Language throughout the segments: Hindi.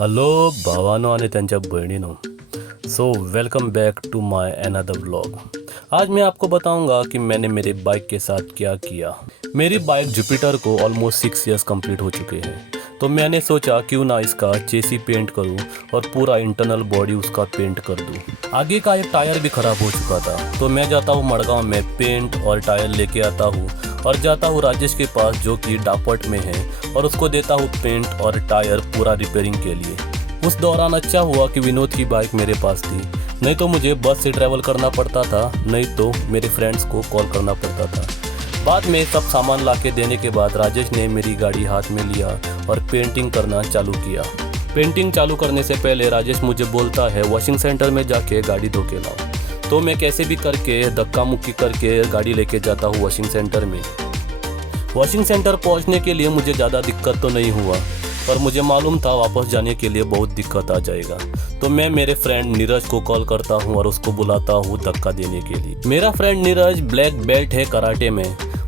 हॅलो भावानो आणि त्यांच्या बहनों। So welcome back to my another vlog. आज मैं आपको बताऊंगा कि मैंने मेरे बाइक के साथ क्या किया। मेरी बाइक जुपिटर को ऑलमोस्ट 6 इयर्स कंप्लीट हो चुके हैं, तो मैंने सोचा क्यों ना इसका चेसी पेंट करूं और पूरा इंटरनल बॉडी उसका पेंट कर दूं। आगे का एक टायर भी ख़राब हो चुका था, तो मैं जाता हूं मड़गांव में पेंट और टायर लेके आता हूं और जाता हूँ राजेश के पास जो कि डापट में है और उसको देता हूँ पेंट और टायर पूरा रिपेयरिंग के लिए। उस दौरान अच्छा हुआ कि विनोद की बाइक मेरे पास थी, नहीं तो मुझे बस से ट्रैवल करना पड़ता था, नहीं तो मेरे फ्रेंड्स को कॉल करना पड़ता था। बाद में सब सामान ला के देने के बाद राजेश ने मेरी गाड़ी हाथ में लिया और पेंटिंग करना चालू किया। पेंटिंग चालू करने से पहले राजेश मुझे बोलता है वॉशिंग सेंटर में जाके गाड़ी धो के लाओ, तो मैं कैसे भी करके धक्का मुक्की करके गाड़ी लेके जाता हूँ वॉशिंग सेंटर में। वॉशिंग सेंटर पहुँचने के लिए मुझे ज़्यादा दिक्कत तो नहीं हुआ, पर मुझे मालूम था वापस जाने के लिए बहुत दिक्कत आ जाएगा, तो मैं मेरे फ्रेंड नीरज को कॉल करता हूँ और उसको बुलाता हूँ धक्का देने के लिए। मेरा फ्रेंड नीरज ब्लैक बेल्ट है कराटे में।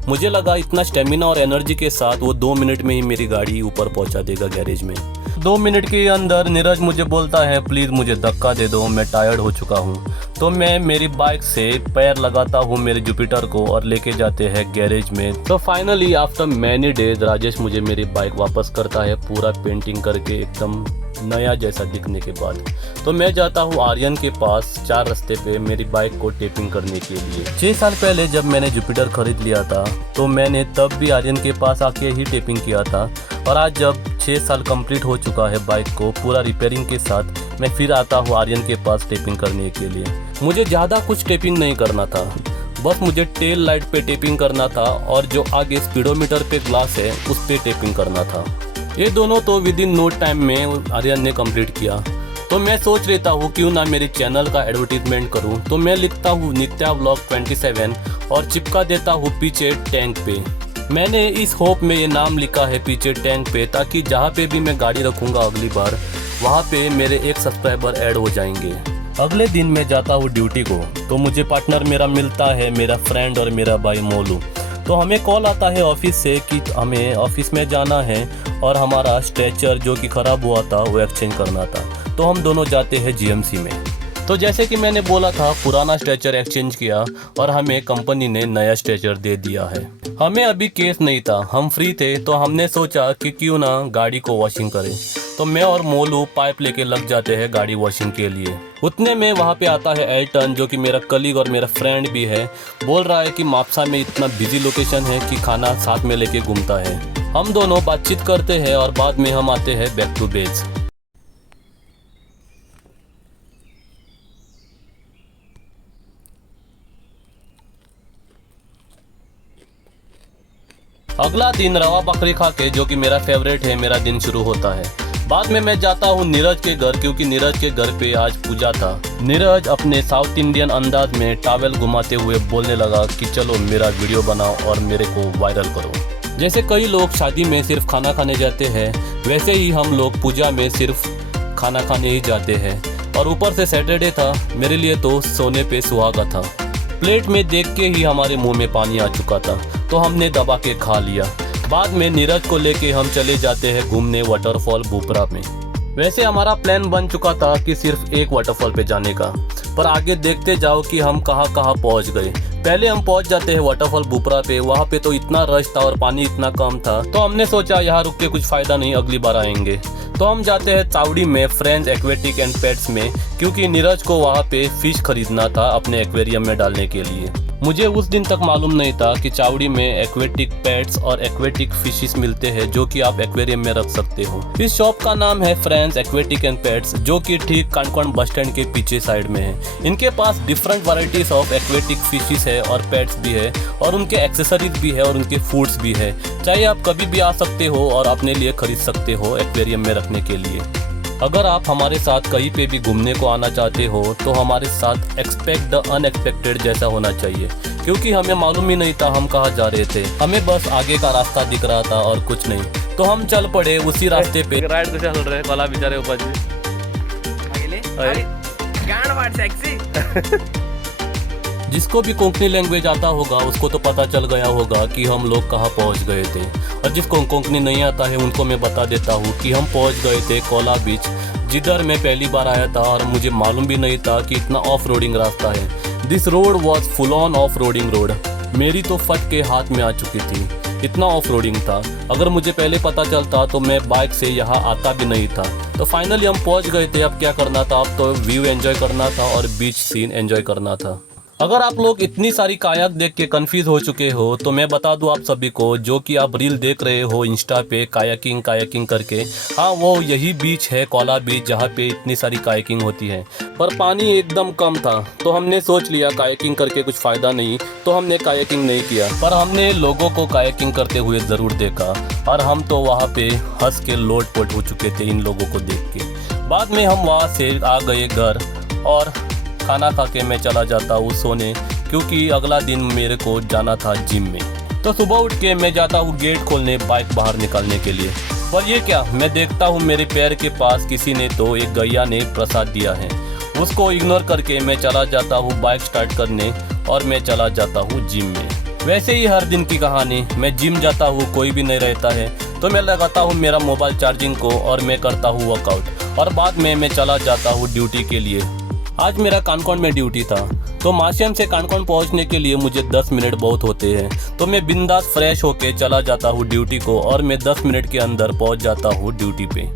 मुझे लगा इतना स्टेमिना और एनर्जी के साथ वो 2 मिनट में ही मेरी गाड़ी ऊपर पहुँचा देगा गैरेज में। 2 मिनट के अंदर नीरज मुझे बोलता है प्लीज़ मुझे धक्का दे दो, मैं टायर्ड हो चुका हूँ। तो मैं मेरी बाइक से पैर लगाता हूँ मेरे जुपिटर को और लेके जाते हैं गैरेज में। तो finally after many days Rajesh मुझे मेरी बाइक वापस करता है पूरा पेंटिंग करके एकदम नया जैसा दिखने के बाद। तो मैं जाता हूँ आर्यन के पास 4 रास्ते पे मेरी बाइक को टेपिंग करने के लिए। 6 साल पहले जब मैंने जुपिटर खरीद लिया था, तो मैंने तब भी आर्यन के पास आके ही टेपिंग किया था, और आज जब 6 साल कंप्लीट हो चुका है बाइक को पूरा रिपेयरिंग के साथ, मैं फिर आता हूँ आर्यन के पास टेपिंग करने के लिए। मुझे ज़्यादा कुछ टेपिंग नहीं करना था, बस मुझे टेल लाइट पे टेपिंग करना था और जो आगे स्पीडोमीटर पे ग्लास है उस पे टेपिंग करना था। ये दोनों तो विद इन नो टाइम में आर्यन ने कंप्लीट किया। तो मैं सोच लेता हूँ क्यों ना मेरे चैनल का एडवर्टीजमेंट करूँ, तो मैं लिखता हूँ नित्या व्लॉग 27 और चिपका देता हूँ पीछे टैंक पे। मैंने इस होप में ये नाम लिखा है पीछे टैंक पे, ताकि जहाँ पे भी मैं गाड़ी रखूँगा अगली बार वहाँ पे मेरे 1 सब्सक्राइबर ऐड हो जाएंगे। अगले दिन मैं जाता हूँ ड्यूटी को, तो मुझे पार्टनर मेरा मिलता है, मेरा फ्रेंड और मेरा भाई मोलू। तो हमें कॉल आता है ऑफिस से कि हमें ऑफिस में जाना है और हमारा स्ट्रेचर जो कि ख़राब हुआ था वो एक्सचेंज करना था। तो हम दोनों जाते हैं जीएमसी में। तो जैसे कि मैंने बोला था पुराना स्ट्रेचर एक्सचेंज किया और हमें कंपनी ने नया स्ट्रेचर दे दिया है। हमें अभी केस नहीं था, हम फ्री थे, तो हमने सोचा कि क्यों ना गाड़ी को वॉशिंग करें। तो मैं और मोलू पाइप लेके लग जाते हैं गाड़ी वॉशिंग के लिए। उतने में वहाँ पे आता है एल्टन जो कि मेरा कलीग और मेरा फ्रेंड भी है। बोल रहा है कि मापसा में इतना बिजी लोकेशन है कि खाना साथ में लेके घूमता है। हम दोनों बातचीत करते हैं और बाद में हम आते हैं बैक टू बेस। अगला दिन रवा बकरी खा के, जो कि मेरा फेवरेट है, मेरा दिन शुरू होता है। बाद में मैं जाता हूँ नीरज के घर, क्योंकि नीरज के घर पे आज पूजा था। नीरज अपने साउथ इंडियन अंदाज में टॉवेल घुमाते हुए बोलने लगा कि चलो मेरा वीडियो बनाओ और मेरे को वायरल करो। जैसे कई लोग शादी में सिर्फ खाना खाने जाते हैं, वैसे ही हम लोग पूजा में सिर्फ खाना खाने ही जाते हैं। और ऊपर से सैटरडे था, मेरे लिए तो सोने पे सुहागा था। प्लेट में देख के ही हमारे मुंह में पानी आ चुका था, तो हमने दबा के खा लिया। बाद में नीरज को लेके हम चले जाते हैं घूमने वाटरफॉल भूपरा में। वैसे हमारा प्लान बन चुका था कि सिर्फ एक वाटरफॉल पे जाने का, पर आगे देखते जाओ कि हम कहाँ कहाँ पहुँच गए। पहले हम पहुँच जाते हैं वाटरफॉल भूपरा पे। वहाँ पे तो इतना रश था और पानी इतना कम था, तो हमने सोचा यहाँ रुक के कुछ फ़ायदा नहीं, अगली बार आएंगे। तो हम जाते हैं चावड़ी में फ्रेंड्स एक्वेटिक एंड पेट्स में, क्योंकि नीरज को वहाँ पे फिश खरीदना था अपने एक्वेरियम में डालने के लिए। मुझे उस दिन तक मालूम नहीं था कि चावड़ी में एक्वेटिक पेट्स और एक्वेटिक फिशेस मिलते हैं जो कि आप एक्वेरियम में रख सकते हो। इस शॉप का नाम है फ्रेंड्स एक्वेटिक एंड पेट्स, जो कि ठीक कानकोण बस स्टैंड के पीछे साइड में है। इनके पास different varieties of aquatic fishes है और पेट्स भी है, और उनके एक्सेसरीज भी है और उनके फूड्स भी है। चाहे आप कभी भी आ सकते हो और अपने लिए खरीद सकते हो एक्वेरियम में रखने के लिए। अगर आप हमारे साथ कहीं पे भी घूमने को आना चाहते हो, तो हमारे साथ एक्सपेक्ट द अनएक्सपेक्टेड जैसा होना चाहिए, क्योंकि हमें मालूम ही नहीं था हम कहाँ जा रहे थे। हमें बस आगे का रास्ता दिख रहा था और कुछ नहीं, तो हम चल पड़े उसी रास्ते पे। राइड कसे हल रहे कला बिचारे जिसको भी कोंकणी लैंग्वेज आता होगा उसको तो पता चल गया होगा कि हम लोग कहाँ पहुँच गए थे, और जिसको कोंकणी नहीं आता है उनको मैं बता देता हूँ कि हम पहुँच गए थे कोला बीच, जिधर मैं पहली बार आया था और मुझे मालूम भी नहीं था कि इतना ऑफ रोडिंग रास्ता है। This road was full on off roading road. मेरी तो फट के हाथ में आ चुकी थी, इतना ऑफ रोडिंग था। अगर मुझे पहले पता चलता तो मैं बाइक से यहाँ आता भी नहीं था। तो फाइनली हम पहुँच गए थे। अब क्या करना था, अब तो व्यू एंजॉय करना था और बीच सीन एंजॉय करना था। अगर आप लोग इतनी सारी कायाक देख के कंफ्यूज हो चुके हो तो मैं बता दूं आप सभी को, जो कि आप रील देख रहे हो इंस्टा पे कायाकिंग करके, हाँ वो यही बीच है कोला बीच जहाँ पे इतनी सारी कायाकिंग होती है। पर पानी एकदम कम था तो हमने सोच लिया कायाकिंग करके कुछ फ़ायदा नहीं, तो हमने कायाकिंग नहीं किया। पर हमने लोगों को कायाकिंग करते हुए ज़रूर देखा और हम तो वहाँ पे हंस के लोट-पोट हो चुके थे इन लोगों को देख के। बाद में हम वहाँ से आ गए घर और खाना खा के मैं चला जाता हूँ सोने, क्योंकि अगला दिन मेरे को जाना था जिम में। तो सुबह उठ के मैं जाता हूँ गेट खोलने, बाइक बाहर निकालने के लिए। पर ये क्या, मैं देखता हूँ मेरे पैर के पास किसी ने तो एक गैया ने प्रसाद दिया है। उसको इग्नोर करके मैं चला जाता हूँ बाइक स्टार्ट करने और मैं चला जाता हूँ जिम में। वैसे ही हर दिन की कहानी, मैं जिम जाता हूँ, कोई भी नहीं रहता है तो मैं लगाता हूँ मेरा मोबाइल चार्जिंग को और मैं करता हूँ वर्कआउट, और बाद में मैं चला जाता हूँ ड्यूटी के लिए। आज मेरा कानकोण में ड्यूटी था, तो माशियम से कानकोण पहुंचने के लिए मुझे 10 मिनट बहुत होते हैं। तो मैं बिंदास फ्रेश होके चला जाता हूँ ड्यूटी को और मैं 10 मिनट के अंदर पहुंच जाता हूँ ड्यूटी पे।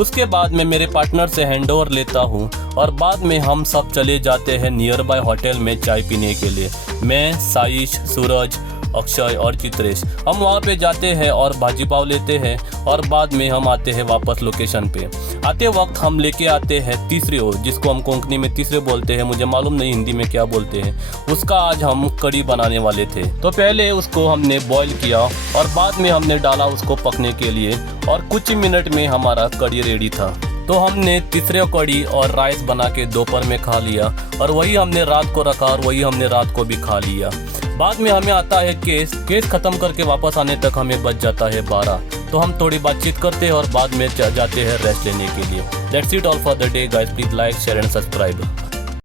उसके बाद मैं मेरे पार्टनर से हैंडओवर लेता हूँ और बाद में हम सब चले जाते हैं नियर बाय होटल में चाय पीने के लिए। मैं, साइश, सूरज, अक्षय और चित्रेश हम वहाँ पे जाते हैं और भाजी पाव लेते हैं और बाद में हम आते हैं वापस लोकेशन पे। आते वक्त हम लेके आते हैं तीसरे ओर, जिसको हम कोंकणी में तीसरे बोलते हैं, मुझे मालूम नहीं हिंदी में क्या बोलते हैं। उसका आज हम कड़ी बनाने वाले थे। तो पहले उसको हमने बॉईल किया और बाद में हमने डाला उसको पकने के लिए और कुछ ही मिनट में हमारा कड़ी रेडी था। तो हमने तीसरे कड़ी और राइस बना के दोपहर में खा लिया और वही हमने रात को रखा और वही हमने रात को भी खा लिया। बाद में हमें आता है केस खत्म करके वापस आने तक हमें बच जाता है 12। तो हम थोड़ी बातचीत करते हैं और बाद में जाते हैं रेस्ट लेने के लिए। That's it all for the day guys, please like, share and subscribe.